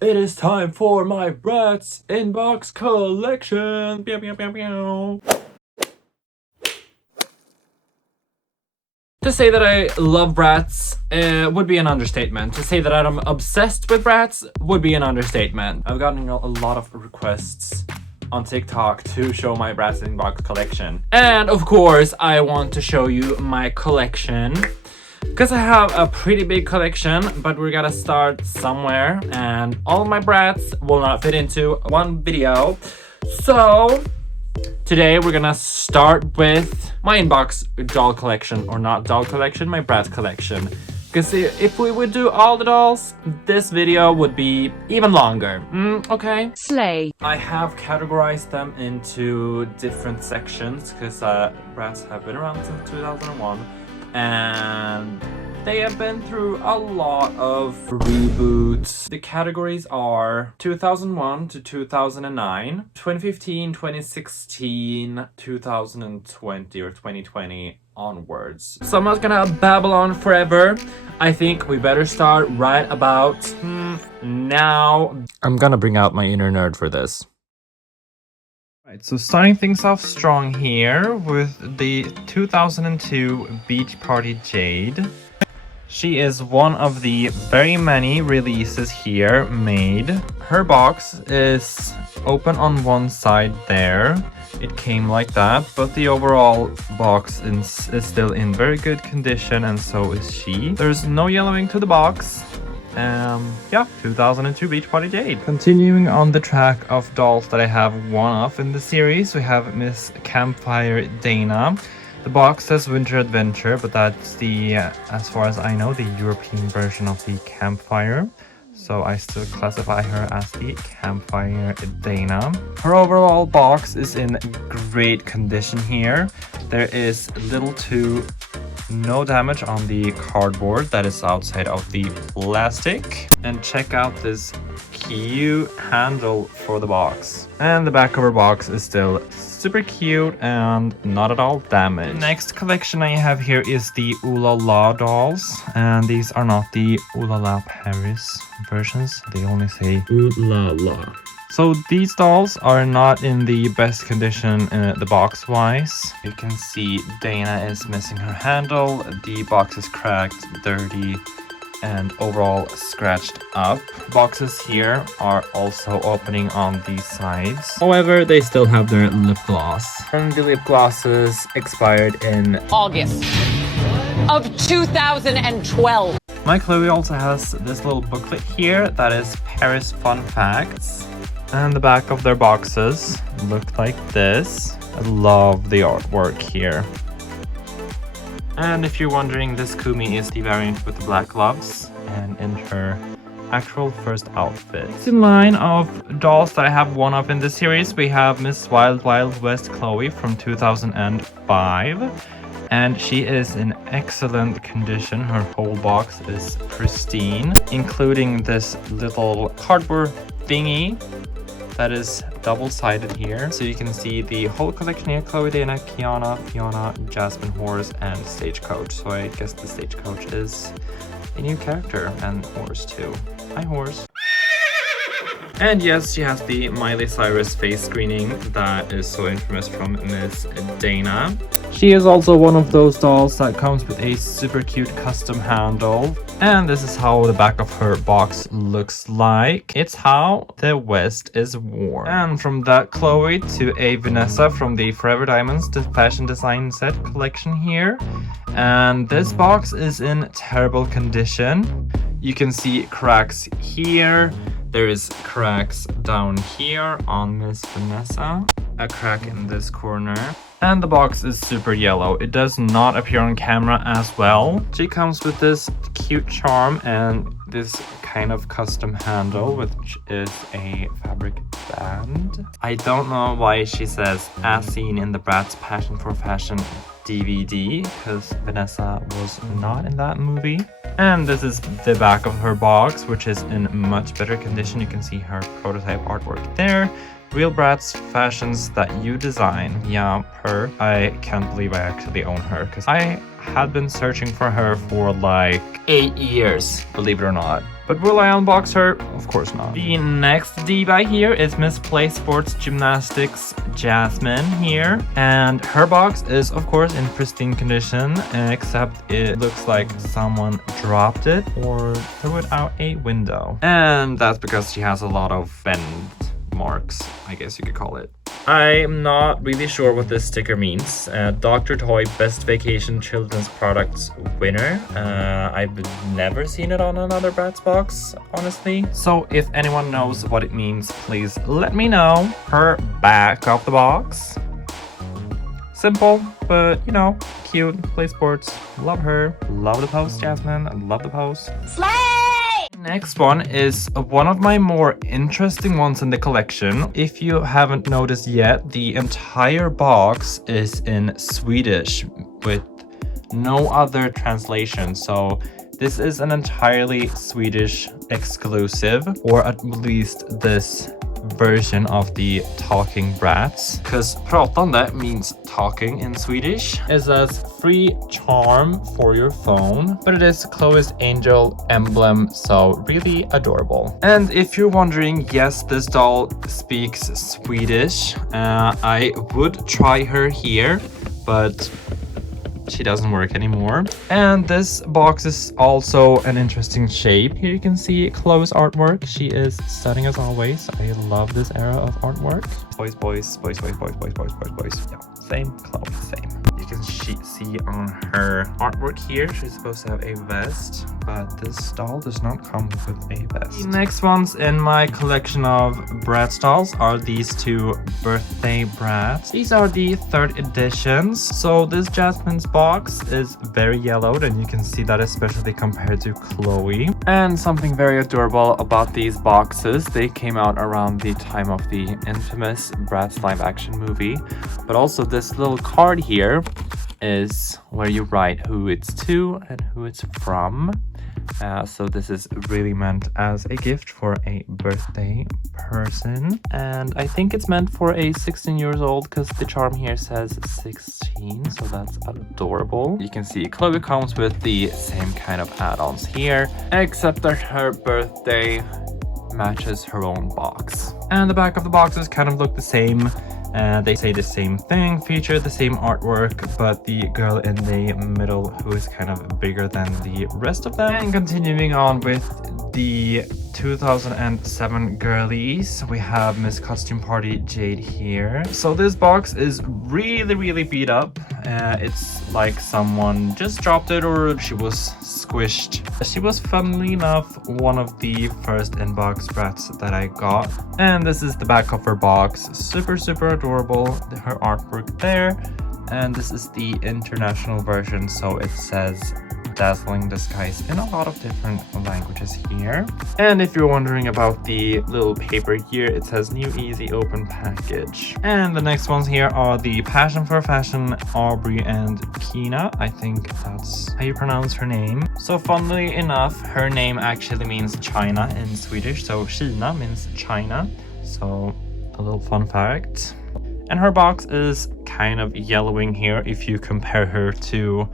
It is time for my Bratz inbox collection. Pew, pew, pew, pew. To say that I love Bratz would be an understatement. To say that I'm obsessed with Bratz would be an understatement. I've gotten a lot of requests on TikTok to show my Bratz inbox collection. And of course, I want to show you my collection. Because I have a pretty big collection, but we're gonna start somewhere. And all of my Bratz will not fit into one video. So today we're gonna start with my inbox doll collection, or not doll collection, my Bratz collection. Because if we would do all the dolls, this video would be even longer. Okay? Slay. I have categorized them into different sections because Bratz have been around since 2001. And they have been through a lot of reboots. The categories are 2001 to 2009, 2015, 2016, 2020 or 2020 onwards. So I'm not gonna babble on forever. I think we better start right about now. I'm gonna bring out my inner nerd for this. Right, so starting things off strong here with the 2002 Beach Party Jade. She is one of the very many releases here made. Her box is open on one side there. It came like that, but the overall box is still in very good condition, and so is she. There's no yellowing to the box. Yeah, 2002 Beach Party Jade. Continuing on the track of dolls that I have one of in the series, we have Miss Campfire Dana. The box says Winter Adventure, but that's the, as far as I know, the European version of the Campfire. So I still classify her as the Campfire Dana. Her overall box is in great condition here. There is little to no damage on the cardboard that is outside of the plastic. And check out this cute handle for the box. And the back of her box is still super cute and not at all damaged. Next collection I have here is the Ooh La La dolls. And these are not the Ooh La La Paris versions. They only say Ooh La La. So these dolls are not in the best condition the box wise. You can see Dana is missing her handle, the box is cracked, dirty, and overall scratched up. Boxes here are also opening on these sides. However, they still have their lip gloss. And the lip glosses expired in August of 2012. My Chloe also has this little booklet here that is Paris Fun Facts. And the back of their boxes look like this. I love the artwork here. And if you're wondering, this Kumi is the variant with the black gloves and in her actual first outfit. In line of dolls that I have one of in this series, we have Miss Wild Wild West Chloe from 2005. And she is in excellent condition. Her whole box is pristine, including this little cardboard thingy that is double-sided here. So you can see the whole collection here: Chloe, Dana, Kiana, Fiona, Jasmine, Horse, and Stagecoach. So I guess the Stagecoach is a new character, and Horse too. Hi, Horse. And yes, she has the Miley Cyrus face screening that is so infamous from Miss Dana. She is also one of those dolls that comes with a super cute custom handle. And this is how the back of her box looks like. It's how the West is worn. And from that Chloe to a Vinessa from the Forever Diamonds fashion design set collection here. And this box is in terrible condition. You can see cracks here. There is cracks down here on Miss Vinessa. A crack in this corner. And the box is super yellow. It does not appear on camera as well. She comes with this cute charm and this kind of custom handle, which is a fabric band. I don't know why she says as seen in the Bratz Passion for Fashion DVD, because Vinessa was not in that movie. And this is the back of her box, which is in much better condition. You can see her prototype artwork there. Real Bratz fashions that you design. Yeah, her. I can't believe I actually own her, because I had been searching for her for like 8 years, believe it or not. But will I unbox her? Of course not. The next diva here is Miss Play Sports Gymnastics Jasmine here. And her box is, of course, in pristine condition, except it looks like someone dropped it or threw it out a window. And that's because she has a lot of bend marks, I guess you could call it. I'm not really sure what this sticker means. Dr. Toy Best Vacation Children's Products winner. I've never seen it on another Bratz box, honestly. So if anyone knows what it means, please let me know. Her back of the box. Simple, but you know, cute. Play sports. Love her. Love the pose, Jasmine. Love the pose. Slay! Next one is one of my more interesting ones in the collection. If you haven't noticed yet, the entire box is in Swedish with no other translation. So this is an entirely Swedish exclusive, or at least this version of the talking Bratz, because pratande means talking in Swedish. It says free charm for your phone, but it is Chloe's angel emblem, so really adorable. And if you're wondering, yes, this doll speaks Swedish. I would try her here, but she doesn't work anymore. And this box is also an interesting shape. Here you can see Chloe's artwork. She is stunning as always. I love this era of artwork. Boys, boys, boys, boys, boys, boys, boys, boys, boys. Yeah, same, Chloe, same. You can see on her artwork here, she's supposed to have a vest, but this doll does not come with a vest. The next ones in my collection of Bratz dolls are these two birthday Bratz. These are the 3rd editions. So this Jasmine's box is very yellowed, and you can see that especially compared to Chloe. And something very adorable about these boxes, they came out around the time of the infamous Bratz live action movie. But also this little card here is where you write who it's to and who it's from. So this is really meant as a gift for a birthday person. And I think it's meant for a 16 years old because the charm here says 16, so that's adorable. You can see Chloe comes with the same kind of add-ons here, except that her birthday matches her own box. And the back of the boxes kind of look the same. They say the same thing, feature the same artwork, but the girl in the middle who is kind of bigger than the rest of them. And continuing on with the 2007 girlies, we have Miss Costume Party Jade here. So this box is really beat up. It's like someone just dropped it or she was squished. She was, funnily enough, one of the first inbox Bratz that I got. And this is the back of her box. Super adorable, her artwork there. And this is the international version, so it says dazzling disguise in a lot of different languages here. And if you're wondering about the little paper here, it says new easy open package. And the next ones here are the Passion for Fashion Aubrey and Kina. I think that's how you pronounce her name. So funnily enough, her name actually means China in Swedish, so Kina means China. So a little fun fact. And her box is kind of yellowing here if you compare her to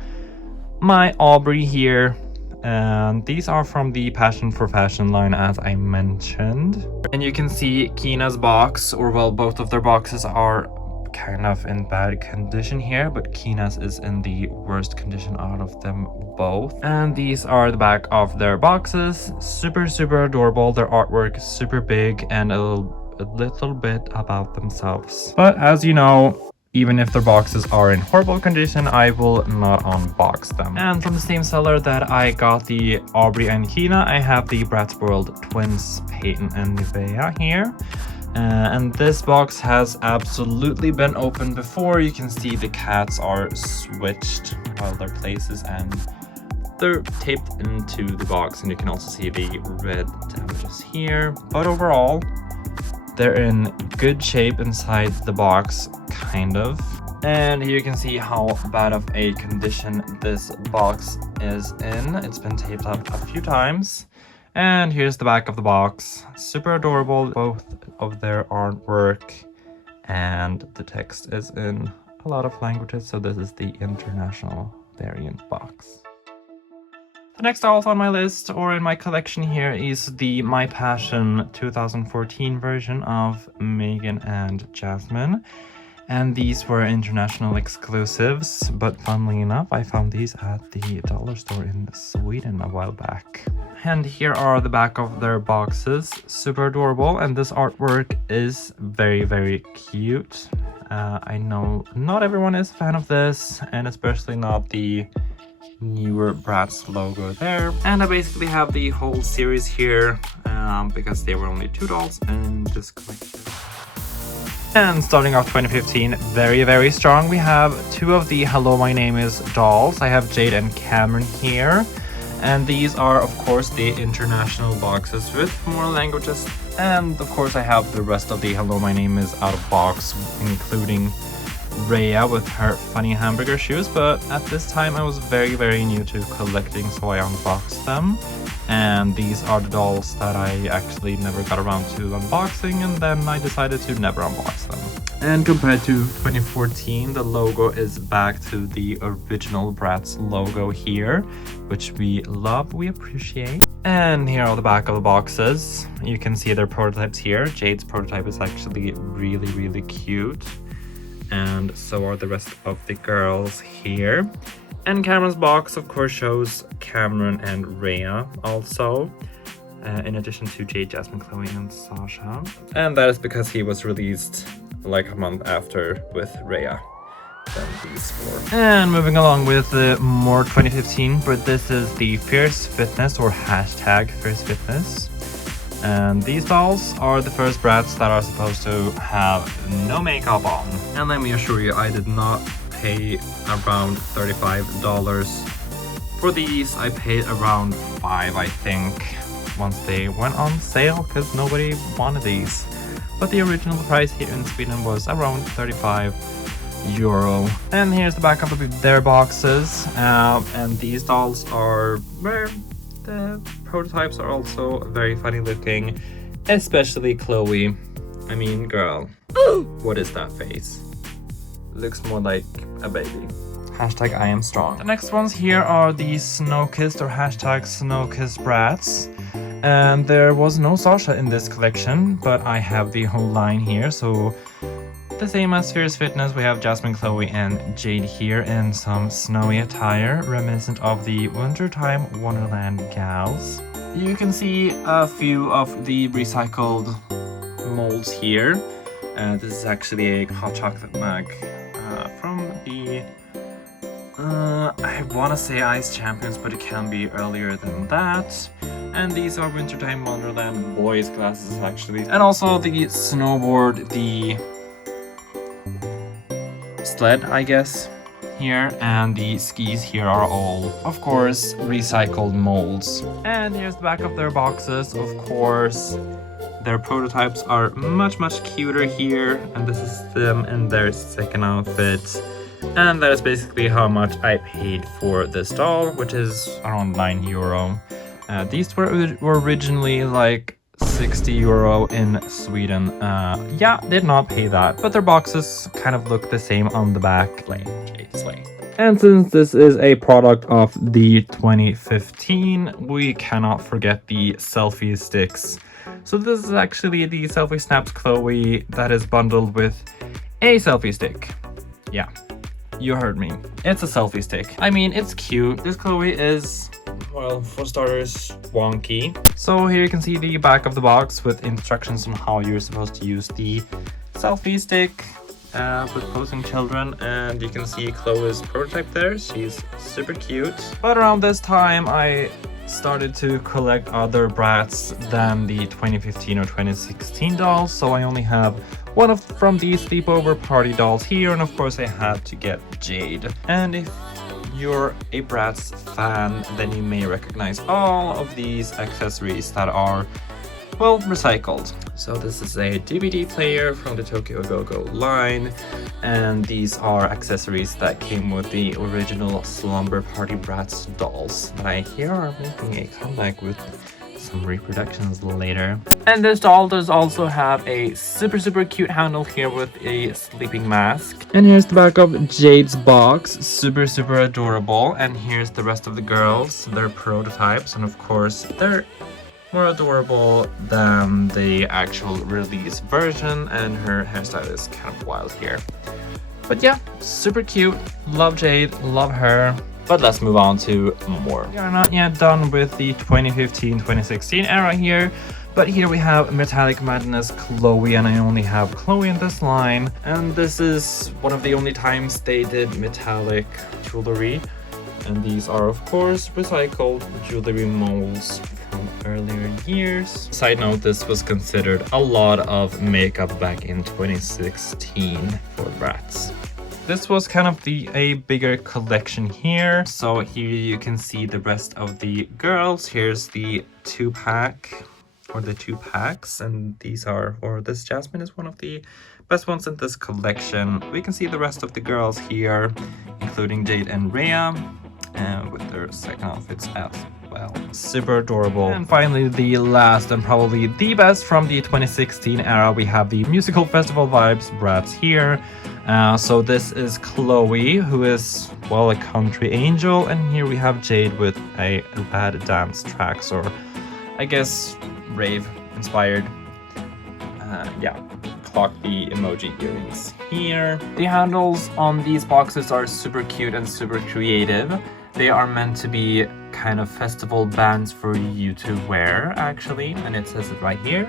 my Aubrey here. And these are from the Passion for Fashion line, as I mentioned. And you can see Kina's box, or well, both of their boxes are kind of in bad condition here, but Kina's is in the worst condition out of them both. And these are the back of their boxes. Super adorable. Their artwork is super big and a little bit about themselves. But as you know, even if their boxes are in horrible condition, I will not unbox them. And from the same seller that I got the Aubrey and Kina, I have the Bratz World twins Peyton and Nevaeh here. And this box has absolutely been opened before. You can see the cats are switched while their places and they're taped into the box, and you can also see the red damages here. But overall, they're in good shape inside the box, kind of. And here you can see how bad of a condition this box is in. It's been taped up a few times. And here's the back of the box. Super adorable, both of their artwork, and the text is in a lot of languages, so this is the international variant box. The next dolls on my list, or in my collection here, is the My Passion 2014 version of Megan and Jasmine. And these were international exclusives, but funnily enough, I found these at the dollar store in Sweden a while back. And here are the back of their boxes. Super adorable, and this artwork is very, very cute. I know not everyone is a fan of this, and especially not the newer Bratz logo there. And I basically have the whole series here because they were only 2 dolls in this collection. And starting off 2015, very, very strong, we have 2 of the Hello My Name Is dolls. I have Jade and Cameron here. And these are, of course, the international boxes with more languages. And of course, I have the rest of the Hello My Name Is out of box, including Rhea with her funny hamburger shoes. But at this time, I was very, very new to collecting, so I unboxed them. And these are the dolls that I actually never got around to unboxing, and then I decided to never unbox them. And compared to 2014, the logo is back to the original Bratz logo here, which we love, we appreciate. And here are the back of the boxes. You can see their prototypes here. Jade's prototype is actually really, really cute. And so are the rest of the girls here. And Cameron's box, of course, shows Cameron and Rhea also, in addition to Jade, Jasmine, Chloe, and Sasha. And that is because he was released like a month after with Rhea than these 4. And moving along with more 2015, but this is the Fierce Fitness, or hashtag Fierce Fitness. And these dolls are the first Bratz that are supposed to have no makeup on. And let me assure you, I did not pay around $35 for these. I paid around $5, I think, once they went on sale, because nobody wanted these. But the original price here in Sweden was around €35. And here's the back of their boxes. And these dolls are rare. The prototypes are also very funny looking, especially Chloe. I mean, girl, what is that face? Looks more like a baby. Hashtag I am strong. The next ones here are the Snow-Kissed, or hashtag Snow-Kissed Bratz. And there was no Sasha in this collection, but I have the whole line here. So the same as Fierce Fitness, we have Jasmine, Chloe, and Jade here in some snowy attire, reminiscent of the Wintertime Wonderland gals. You can see a few of the recycled molds here. This is actually a hot chocolate mug from the I want to say Ice Champions, but it can be earlier than that. And these are Wintertime Wonderland boys glasses actually. And also the snowboard, the sled, I guess, here, and the skis here are all, of course, recycled molds. And here's the back of their boxes. Of course, their prototypes are much, much cuter here, and this is them in their second outfit. And that is basically how much I paid for this doll, which is around €9. These were originally like €60 in Sweden. Yeah, did not pay that, but their boxes kind of look the same on the back. Slay. And since this is a product of the 2015, we cannot forget the selfie sticks. So this is actually the Selfie Snaps Chloe that is bundled with a selfie stick. Yeah, you heard me. It's a selfie stick. I mean, it's cute. This Chloe is, well, for starters, wonky. So here you can see the back of the box with instructions on how you're supposed to use the selfie stick with posing children. And you can see Chloe's prototype there. She's super cute. But around this time, I started to collect other Bratz than the 2015 or 2016 dolls. So I only have one from these sleepover party dolls here. And of course, I had to get Jade. And if you're a Bratz fan, then you may recognize all of these accessories that are, well, recycled. So this is a DVD player from the Tokyo Go-Go line, and these are accessories that came with the original Slumber Party Bratz dolls that I hear are making a comeback with some reproductions later. And this doll does also have a super cute handle here with a sleeping mask. And here's the back of Jade's box, super adorable. And here's the rest of the girls, their prototypes, and of course they're more adorable than the actual release version, and her hairstyle is kind of wild here. But yeah, super cute. Love Jade, love her. But let's move on to more. We are not yet done with the 2015-2016 era here, but here we have Metallic Madness Chloe, and I only have Chloe in this line. And this is one of the only times they did metallic jewelry. And these are, of course, recycled jewelry molds from earlier years. Side note, this was considered a lot of makeup back in 2016 for Bratz. This was kind of a bigger collection here. So here you can see the rest of the girls. Here's the 2-pack or the 2 packs, and these are, or this Jasmine is one of the best ones in this collection. We can see the rest of the girls here, including Jade and Rhea, with their second outfits as well. Super adorable. And finally, the last and probably the best from the 2016 era, we have the musical festival vibes Bratz here. So this is Chloe, who is, well, a country angel, and here we have Jade with a rad dance tracks, or I guess rave inspired. Yeah, clock the emoji earrings here. The handles on these boxes are super cute and super creative. They are meant to be kind of festival bands for you to wear, actually, and it says it right here.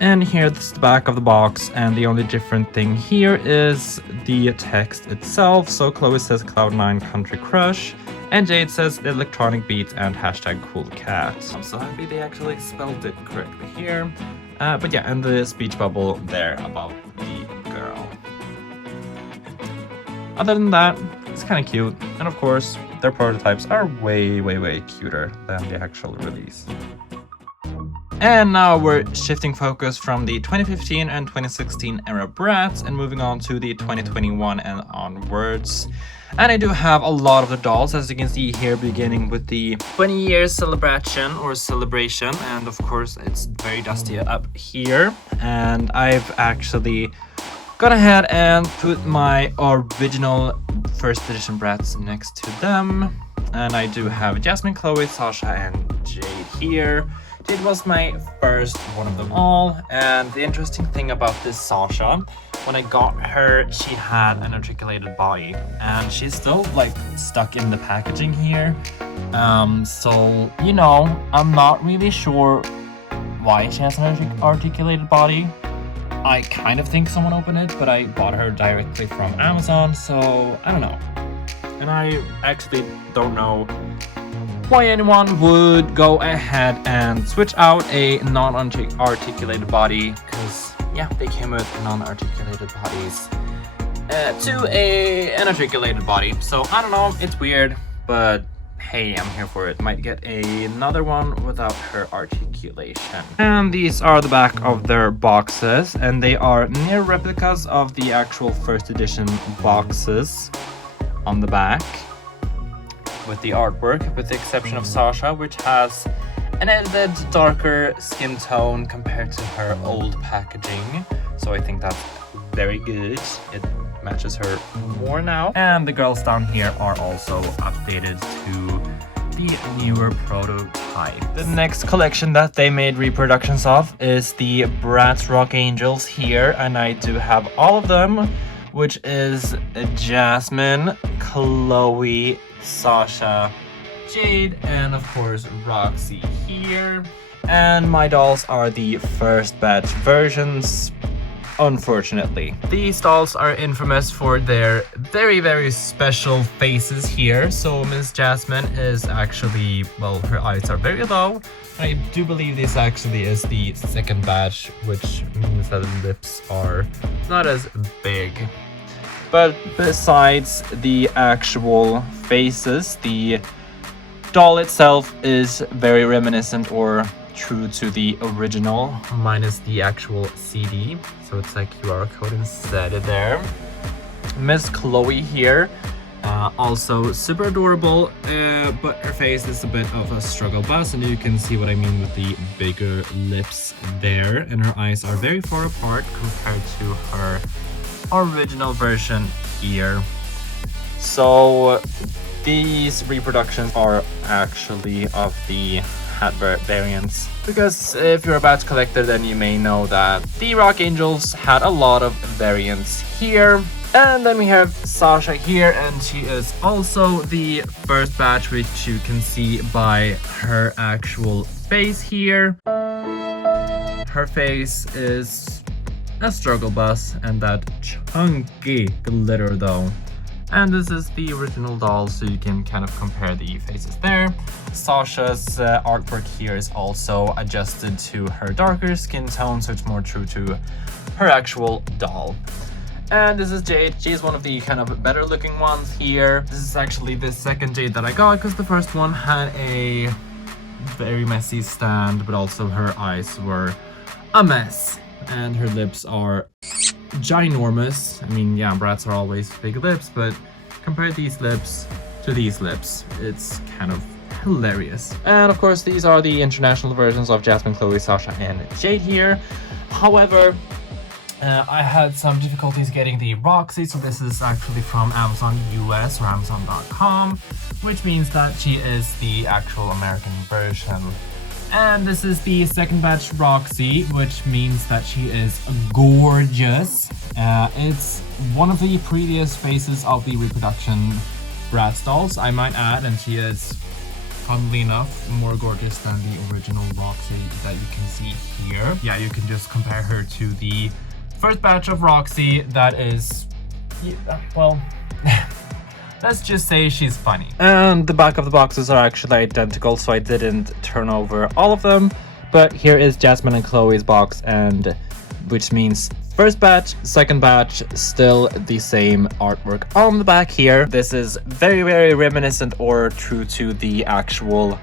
And here's the back of the box, and the only different thing here is the text itself. So Chloe says Cloud9 Country Crush, and Jade says electronic beats and hashtag cool cat. I'm so happy they actually spelled it correctly here. But yeah, and the speech bubble there about the girl. Other than that, it's kind of cute, and of course, their prototypes are way cuter than the actual release. And now we're shifting focus from the 2015 and 2016 era Bratz and moving on to the 2021 and onwards. And I do have a lot of the dolls, as you can see here, beginning with the 20 years celebration, and of course it's very dusty up here. And I've actually gone ahead and put my original first edition Bratz next to them. And I do have Jasmine, Chloe, Sasha, and Jade here. Jade was my first one of them all, and the interesting thing about this Sasha, when I got her, she had an articulated body, and she's still like stuck in the packaging here. So, you know, I'm not really sure why she has an articulated body. I kind of think someone opened it, but I bought her directly from Amazon, so I don't know. And I actually don't know why anyone would go ahead and switch out a non-articulated body, because yeah, they came with non-articulated bodies to an articulated body. So I don't know, it's weird, but hey, I'm here for it. Might get another one without her articulation. And these are the back of their boxes, and they are near replicas of the actual first edition boxes on the back, with the artwork, with the exception of Sasha, which has an edited darker skin tone compared to her old packaging. So I think that's very good. It matches her more now. And the girls down here are also updated to the newer prototype. The next collection that they made reproductions of is the Bratz Rock Angels here, and I do have all of them, which is Jasmine, Chloe, Sasha, Jade, and of course Roxy here. And my dolls are the first batch versions, unfortunately. These dolls are infamous for their very special faces here. So Miss Jasmine is actually, well, her eyes are very low. I do believe this actually is the second batch, which means that the lips are not as big. But besides the actual faces, the doll itself is very reminiscent or true to the original, minus the actual CD. So it's like QR code instead there. Miss Chloe here Also super adorable, but her face is a bit of a struggle bus, and you can see what I mean with the bigger lips there, and her eyes are very far apart compared to her original version here. So these reproductions are actually of the hat variants, because if you're about to collect it, then you may know that the Rock Angels had a lot of variants here. And then we have Sasha here, and she is also the first batch, which you can see by her actual face here. Her face is a struggle bus, and that chunky glitter though. And this is the original doll, so you can kind of compare the faces there. Sasha's artwork here is also adjusted to her darker skin tone, so it's more true to her actual doll. And this is Jade. She's one of the kind of better looking ones here. This is actually the second Jade that I got, because the first one had a very messy stand, but also her eyes were a mess. And her lips are ginormous. I mean, yeah, Bratz are always big lips, but compare these lips to these lips, it's kind of hilarious. And of course, these are the international versions of Jasmine, Chloe, Sasha, and Jade here. However, I had some difficulties getting the Roxy, so this is actually from Amazon US or Amazon.com, which means that she is the actual American version. And this is the second batch Roxy, which means that she is gorgeous. It's one of the prettiest faces of the reproduction Bratz dolls, I might add, and she is, funnily enough, more gorgeous than the original Roxy that you can see here. Yeah, you can just compare her to the first batch of Roxy that is, well, let's just say she's funny. And the back of the boxes are actually identical, so I didn't turn over all of them. But here is Jasmine and Chloe's box, and which means first batch, second batch, still the same artwork on the back here. This is very, very reminiscent or true to the actual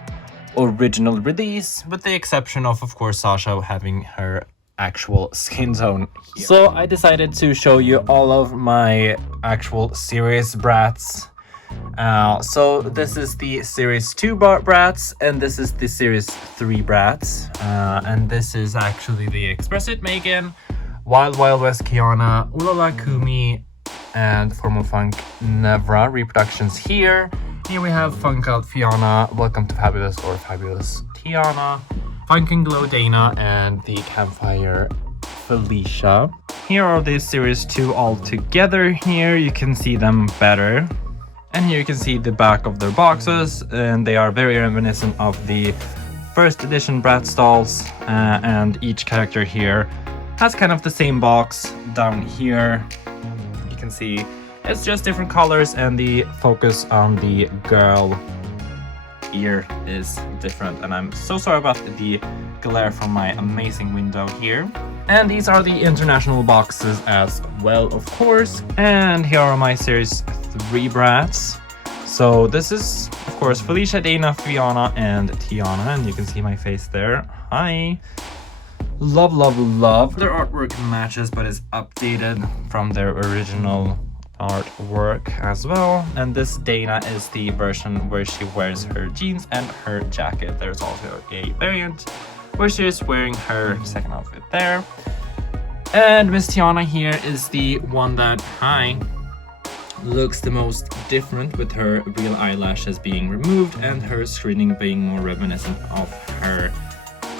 original release, with the exception of course, Sasha having her actual skin tone here. So I decided to show you all of my actual series Bratz. So this is the series 2 Bratz, and this is the series 3 Bratz, and this is actually the Express It Megan, Wild Wild West Kiana, Ulala Kumi, and Formal Funk Nevra reproductions here. Here we have Funk Out Fiona, Welcome to Fabulous or Fabulous Tiana, Funk and Glow Dana, and the Campfire Felicia. Here are the series 2 all together. Here you can see them better. And here you can see the back of their boxes, and they are very reminiscent of the first edition Bratz dolls. And each character here has kind of the same box down here. You can see it's just different colors, and the focus on the girl here is different, and I'm so sorry about the glare from my amazing window here. And these are the international boxes as well, of course. And here are my series 3 Bratz. So this is of course Felicia, Dana, Fiona, and Tiana, and you can see my face there. Hi. Love, love, love. Their artwork matches, but is updated from their original artwork as well. And this Dana is the version where she wears her jeans and her jacket. There's also a variant where she is wearing her second outfit there. And Miss Tiana here is the one that looks the most different, with her real eyelashes being removed and her screening being more reminiscent of her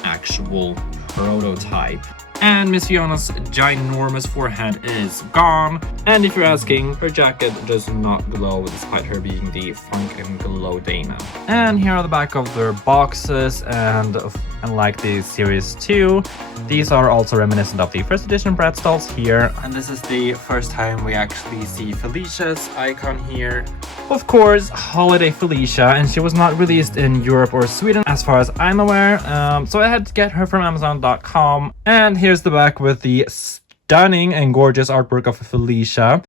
actual prototype. And Miss Fiona's ginormous forehead is gone. And if you're asking, her jacket does not glow despite her being the Funk and Glow Dana. And here are the back of their boxes, and like the series 2, these are also reminiscent of the first edition Bratz dolls here. And this is the first time we actually see Felicia's icon here. Of course, Holiday Felicia, and she was not released in Europe or Sweden as far as I'm aware, so I had to get her from Amazon.com. And here's the back with the stunning and gorgeous artwork of Felicia.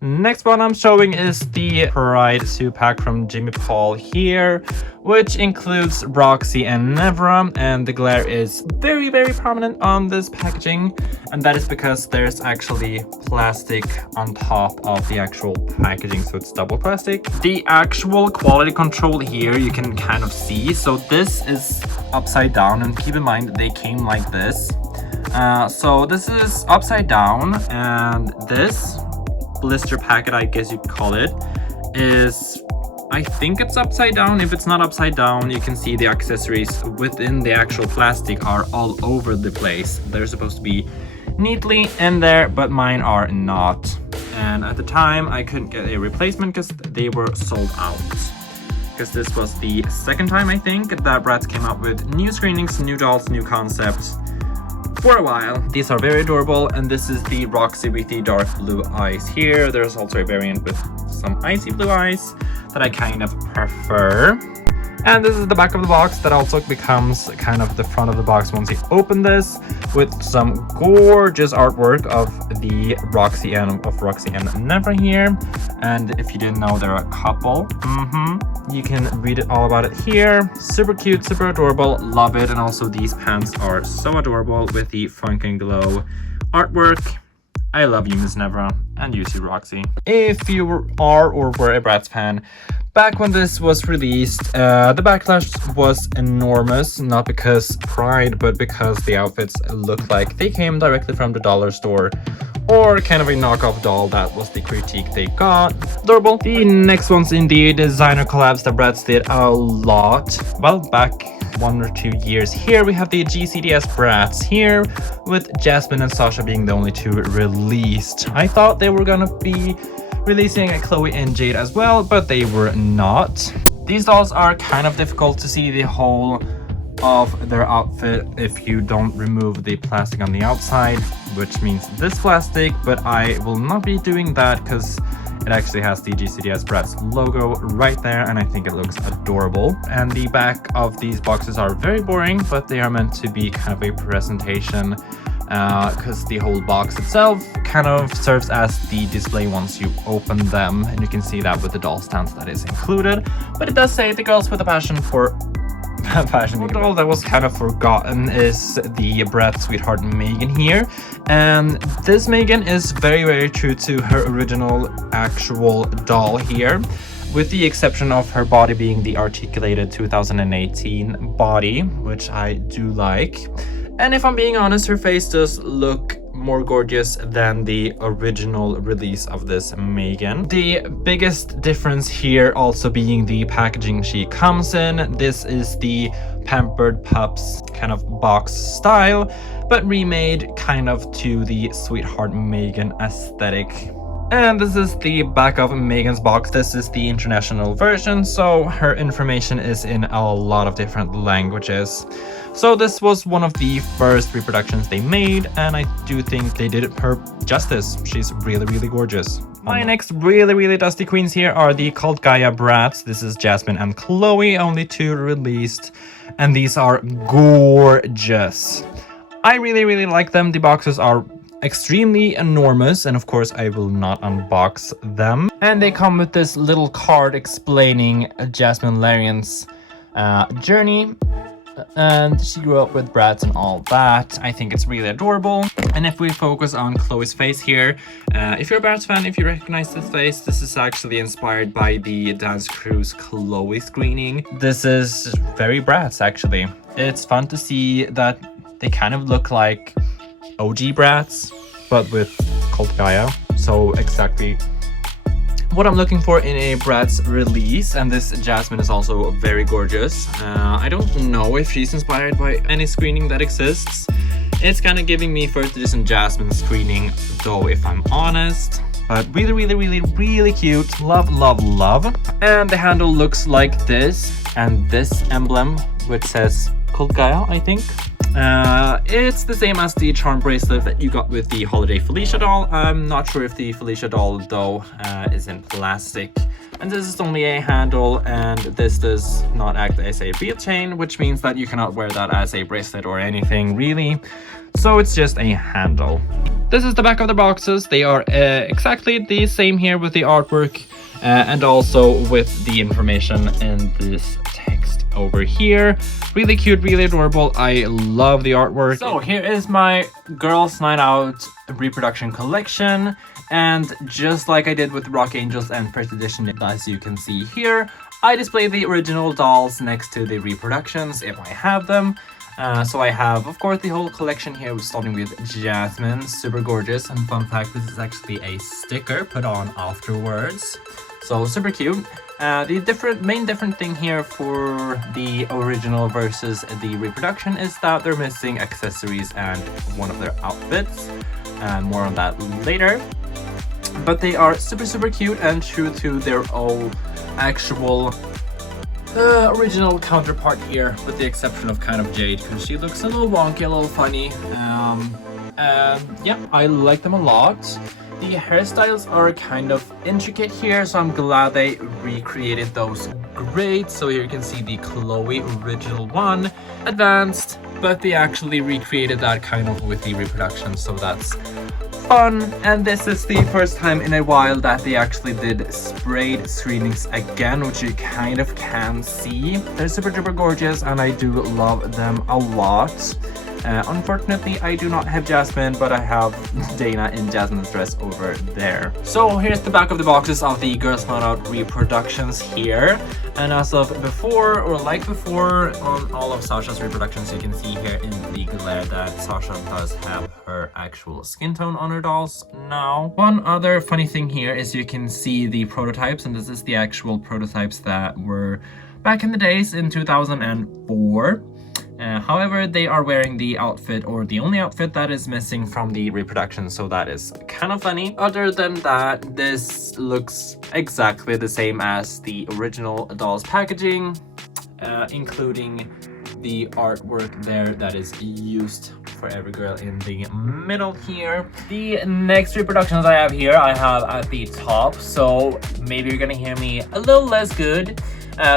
Next one I'm showing is the Pride 2-pack from Jimmy Paul here, which includes Roxy and Nevra, and the glare is very, very prominent on this packaging, and that is because there's actually plastic on top of the actual packaging, so it's double plastic. The actual quality control here you can kind of see, so this is upside down, and keep in mind they came like this. So this is upside down, and this blister packet, I guess you'd call it, is, I think it's upside down. If it's not upside down, you can see the accessories within the actual plastic are all over the place. They're supposed to be neatly in there, but mine are not. And at the time, I couldn't get a replacement because they were sold out. Because this was the second time, I think, that Bratz came up with new screenings, new dolls, new concepts for a while. These are very adorable, and this is the Roxy with the dark blue eyes here. There's also a variant with some icy blue eyes that I kind of prefer. And this is the back of the box that also becomes kind of the front of the box once you open this, with some gorgeous artwork of the Roxy and Nevra here. And if you didn't know, there are a couple. You can read it all about it here. Super cute, super adorable, love it. And also these pants are so adorable with the Funk and Glow artwork. I love you, Miss Nevra, and you too, Roxy. If you are or were a Bratz fan, back when this was released, the backlash was enormous, not because Pride, but because the outfits looked like they came directly from the dollar store, or kind of a knockoff doll. That was the critique they got. Adorable. The next one's in the designer collabs that Bratz did a lot. Well, back 1 or 2 years. Here we have the GCDS Bratz here, with Jasmine and Sasha being the only two released. I thought they were gonna be releasing a Chloe and Jade as well, but they were not. These dolls are kind of difficult to see the whole of their outfit if you don't remove the plastic on the outside, which means this plastic, but I will not be doing that because it actually has the GCDS Bratz logo right there, and I think it looks adorable. And the back of these boxes are very boring, but they are meant to be kind of a presentation, because the whole box itself kind of serves as the display once you open them, and you can see that with the doll stands that is included. But it does say the girls with a passion for fashion. The doll that was kind of forgotten is the Bratz sweetheart Megan here, and this Megan is very, very true to her original actual doll here, with the exception of her body being the articulated 2018 body, which I do like. And if I'm being honest, her face does look more gorgeous than the original release of this Megan. The biggest difference here also being the packaging she comes in. This is the Pampered Pups kind of box style, but remade kind of to the Sweetheart Megan aesthetic. And this is the back of Megan's box. This is the international version, so her information is in a lot of different languages. So this was one of the first reproductions they made, and I do think they did her justice. She's really, really gorgeous. My next really, really dusty queens here are the Cult Gaia Bratz. This is Jasmine and Chloe, only 2 released, and these are gorgeous. I really, really like them. The boxes are extremely enormous, and of course I will not unbox them. And they come with this little card explaining Jasmine Larian's journey, and she grew up with Bratz and all that. I think it's really adorable. And if we focus on Chloe's face here, if you're a Bratz fan, if you recognize this face, this is actually inspired by the Dance Cruise Chloe screening. This is very Bratz, actually. It's fun to see that they kind of look like OG Bratz, but with Cult Gaia. So exactly what I'm looking for in a Bratz release. And this Jasmine is also very gorgeous. I don't know if she's inspired by any screening that exists. It's kind of giving me first edition Jasmine screening though, if I'm honest. But really, really, really, really cute. Love, love, love. And the handle looks like this, and this emblem which says Cult Gaia, I think. It's the same as the charm bracelet that you got with the Holiday Felicia doll. I'm not sure if the Felicia doll though is in plastic. And this is only a handle, and this does not act as a bead chain, which means that you cannot wear that as a bracelet or anything really. So it's just a handle. This is the back of the boxes. They are exactly the same here with the artwork and also with the information in this text over here. Really cute, really adorable. I love the artwork. So here is my Girls Night Out reproduction collection. And just like I did with Rock Angels and First Edition, as you can see here, I display the original dolls next to the reproductions if I have them. So I have, of course, the whole collection here, starting with Jasmine, super gorgeous. And fun fact, this is actually a sticker put on afterwards. So super cute. The main different thing here for the original versus the reproduction is that they're missing accessories and one of their outfits. And more on that later. But they are super cute and true to their own actual original counterpart here, with the exception of kind of Jade, because she looks a little wonky, a little funny. Yeah, I like them a lot. The hairstyles are kind of intricate here, so I'm glad they recreated those great. So here you can see the Chloe original one, advanced, but they actually recreated that kind of with the reproduction, so that's fun. And this is the first time in a while that they actually did sprayed screenings again, which you kind of can see. They're super duper gorgeous and I do love them a lot. Unfortunately, I do not have Jasmine, but I have Dana in Jasmine's dress over there. So here's the back of the boxes of the Girls Night Out reproductions here. And as of before, or like before, on all of Sasha's reproductions, you can see here in the glare that Sasha does have her actual skin tone on her dolls now. One other funny thing here is you can see the prototypes, and this is the actual prototypes that were back in the days in 2004. However, they are wearing the outfit, or the only outfit that is missing from the reproduction, so that is kind of funny. Other than that, this looks exactly the same as the original doll's packaging, including the artwork there that is used for every girl in the middle here. The next reproductions I have here, I have at the top, so maybe you're gonna hear me a little less good.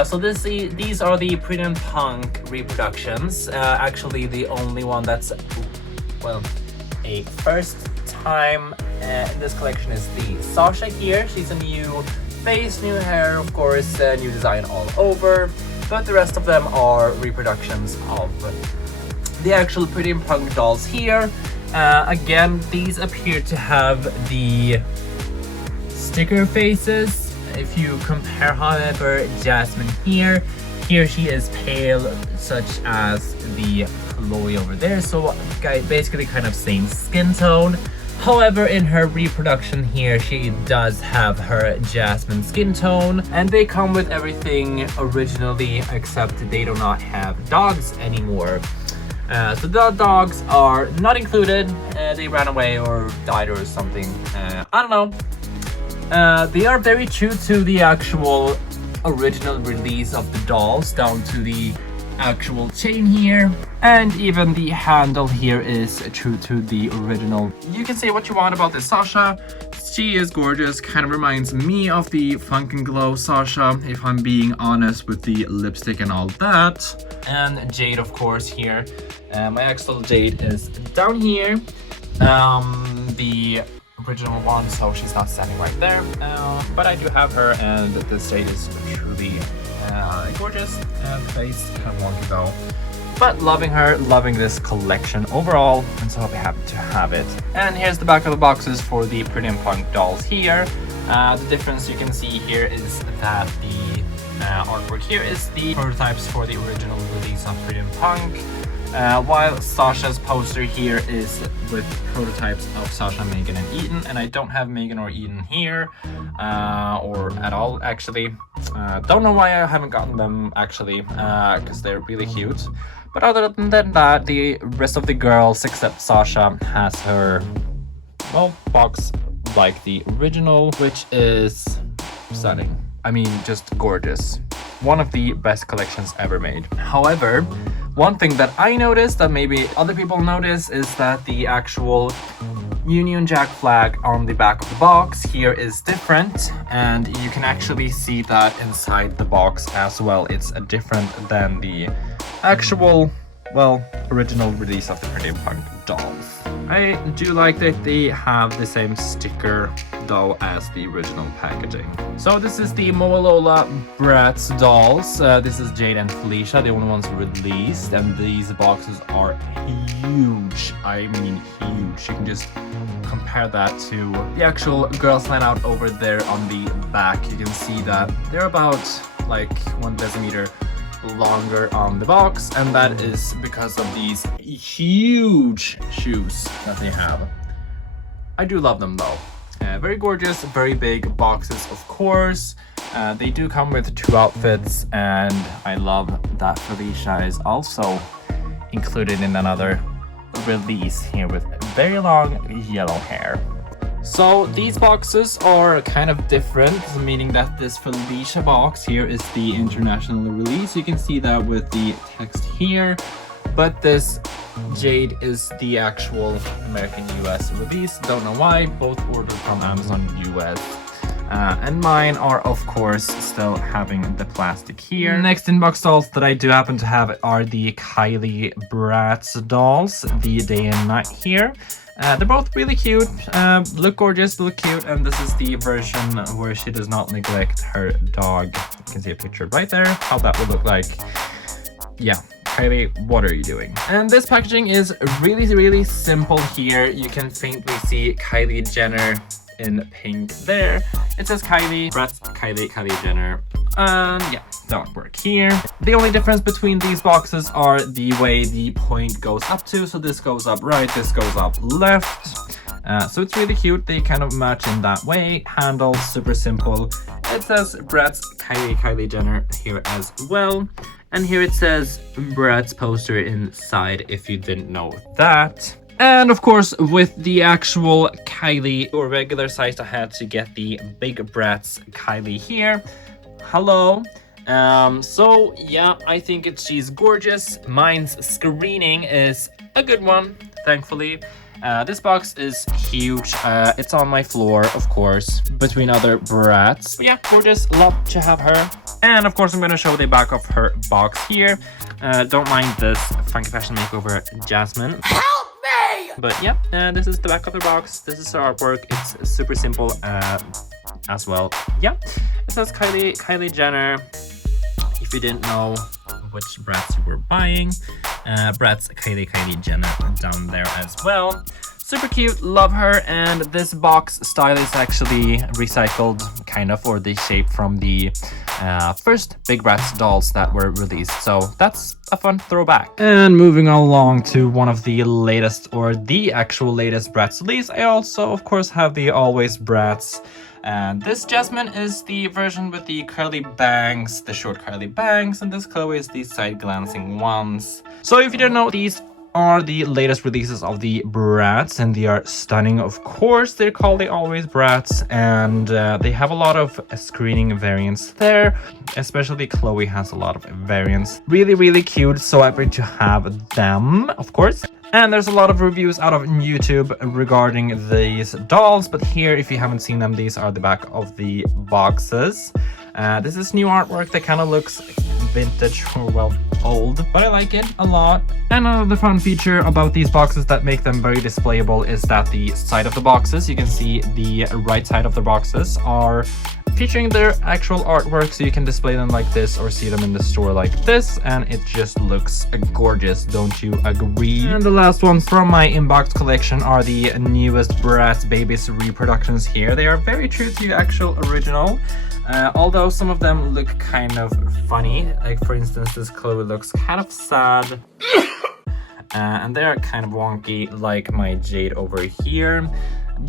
So these are the Pretty and Punk reproductions. Actually, the only one that's, well, a first time in this collection is the Sasha here. She's a new face, new hair, of course, new design all over. But the rest of them are reproductions of the actual Pretty and Punk dolls here. Again, these appear to have the sticker faces. If you compare, however, Jasmine here she is pale, such as the Chloe over there, so basically kind of same skin tone. However, in her reproduction here, she does have her Jasmine skin tone, and they come with everything originally, except they do not have dogs anymore. So the dogs are not included. They ran away or died or something. I don't know. They are very true to the actual original release of the dolls, down to the actual chain here, and even the handle here is true to the original. You can say what you want about this Sasha. She is gorgeous, kind of reminds me of the Funk and Glow Sasha, if I'm being honest, with the lipstick and all that. And Jade, of course, here. My actual Jade is down here. The original one, so she's not standing right there, but I do have her, and this Jade is truly gorgeous, and face kind of wonky though, but loving her, loving this collection overall, and so I'll be happy to have it. And here's the back of the boxes for the Pretty and Punk dolls here. The difference you can see here is that the artwork here is the prototypes for the original release of Pretty and Punk, while Sasha's poster here is with prototypes of Sasha, Megan, and Eden. And I don't have Megan or Eden here, or at all actually. Don't know why I haven't gotten them actually, because they're really cute. But other than that, the rest of the girls except Sasha has her, well, box like the original, which is stunning. I mean, just gorgeous. One of the best collections ever made. However, One thing that I noticed that maybe other people notice is that the actual Union Jack flag on the back of the box here is different, and you can actually see that inside the box as well. It's different than the actual, well, original release of the Pretty Punk dolls. I do like that they have the same sticker though as the original packaging. So this is the Moolah Bratz dolls. This is Jade and Felicia, the only ones released, and these boxes are huge. I mean huge. You can just compare that to the actual Girls Night Out over there on the back. You can see that they're about like 1 decimeter longer on the box, and that is because of these huge shoes that they have. I do love them though. Very gorgeous, very big boxes, of course. They do come with 2 outfits, and I love that Felicia is also included in another release here with very long yellow hair. So these boxes are kind of different, meaning that this Felicia box here is the international release. You can see that with the text here, but this Jade is the actual American US release. Don't know why, both ordered from Amazon US. And mine are of course still having the plastic here. Next inbox dolls that I do happen to have are the Kylie Bratz dolls, the day and night here. They're both really cute, look gorgeous, look cute, and this is the version where she does not neglect her dog. You can see a picture right there, how that would look like. Yeah, Kylie, what are you doing? And this packaging is really simple here. You can faintly see Kylie Jenner in pink there. It says Kylie Bratz, Kylie Jenner. Yeah, that would work here. The only difference between these boxes are the way the point goes up to. So this goes up right, this goes up left. So it's really cute. They kind of match in that way. Handle, super simple. It says Bratz, Kylie Jenner here as well. And here it says Bratz poster inside, if you didn't know that. And of course, with the actual Kylie or regular size, I had to get the big Bratz Kylie here. Hello. So yeah, I think she's gorgeous. Mine's screening is a good one, thankfully. This box is huge. It's on my floor, of course, between other Bratz. But yeah, gorgeous. Love to have her. And of course, I'm going to show the back of her box here. Don't mind this Funky Fashion Makeover Jasmine. Help me! But yeah, this is the back of the box. This is her artwork. It's super simple as well. Yeah, it says Kylie Jenner. If you didn't know which Bratz you were buying, Bratz Kylie Jenner down there as well. Super cute, love her, and this box style is actually recycled, kind of, or the shape from the first Big Bratz dolls that were released, so that's a fun throwback. And moving along to one of the latest, or the actual latest Bratz release, I also, of course, have the Always Bratz. And this Jasmine is the version with the curly bangs, the short curly bangs, and this Chloe is the side glancing ones. So if you don't know, these are the latest releases of the Bratz, and they are stunning, of course. They're called the Always Bratz, and they have a lot of screening variants there. Especially Chloe has a lot of variants. Really cute, so happy to have them, of course. And there's a lot of reviews out of YouTube regarding these dolls, but here, if you haven't seen them, these are the back of the boxes. This is new artwork that kind of looks vintage, or well, old, but I like it a lot. And another fun feature about these boxes that make them very displayable is that the side of the boxes, you can see the right side of the boxes are featuring their actual artwork, so you can display them like this or see them in the store like this, and it just looks gorgeous, don't you agree? And the last ones from my inbox collection are the newest Bratz Babies reproductions here. They are very true to the actual original, although some of them look kind of funny. Like for instance, this Chloe looks kind of sad. And they're kind of wonky like my Jade over here.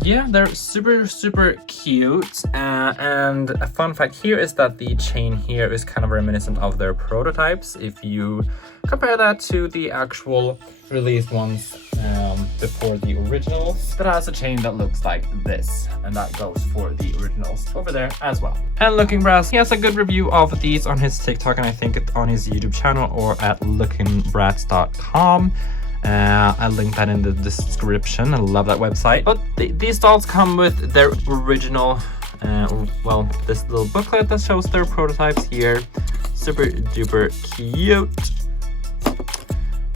Yeah, they're super cute, and a fun fact here is that the chain here is kind of reminiscent of their prototypes. If you compare that to the actual released ones before the originals, that has a chain that looks like this, and that goes for the originals over there as well. And Looking Bratz, he has a good review of these on his TikTok, and I think it's on his YouTube channel or at lookingbrats.com. I'll link that in the description. I love that website. But these dolls come with their original, well, this little booklet that shows their prototypes here. Super duper cute.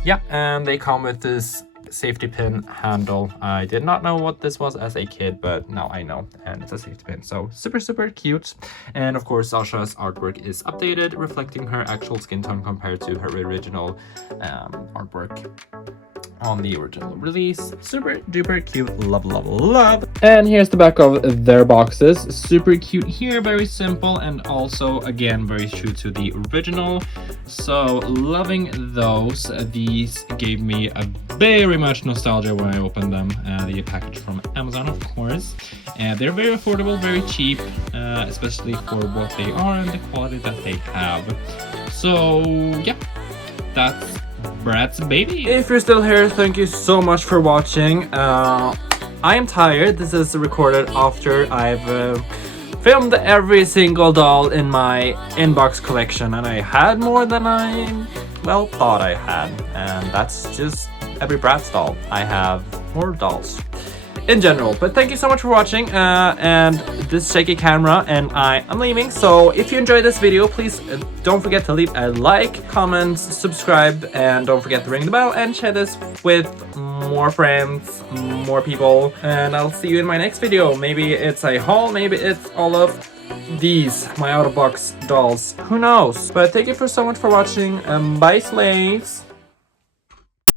Yeah, and they come with this safety pin handle. I did not know what this was as a kid, but now I know, and it's a safety pin, so super cute. And of course, Sasha's artwork is updated, reflecting her actual skin tone compared to her original artwork on the original release. Super duper cute. Love. And here's the back of their boxes. Super cute here, very simple, and also again very true to the original. So loving those. These gave me a very much nostalgia when I opened them. The package from Amazon, of course. They're very affordable, very cheap, especially for what they are and the quality that they have. So yeah, that's Bratz baby. If you're still here, thank you so much for watching. I am tired. This is recorded after I've filmed every single doll in my inbox collection, and I had more than I, well, thought I had. And that's just every Bratz doll. I have more dolls in general. But thank you so much for watching, and this shaky camera, and I'm leaving. So if you enjoyed this video, please don't forget to leave a like, comment, subscribe, and don't forget to ring the bell and share this with more friends, more people, and I'll see you in my next video. Maybe it's a haul, maybe it's all of these, my out-of-box dolls, who knows. But thank you so much for watching, and bye slaves.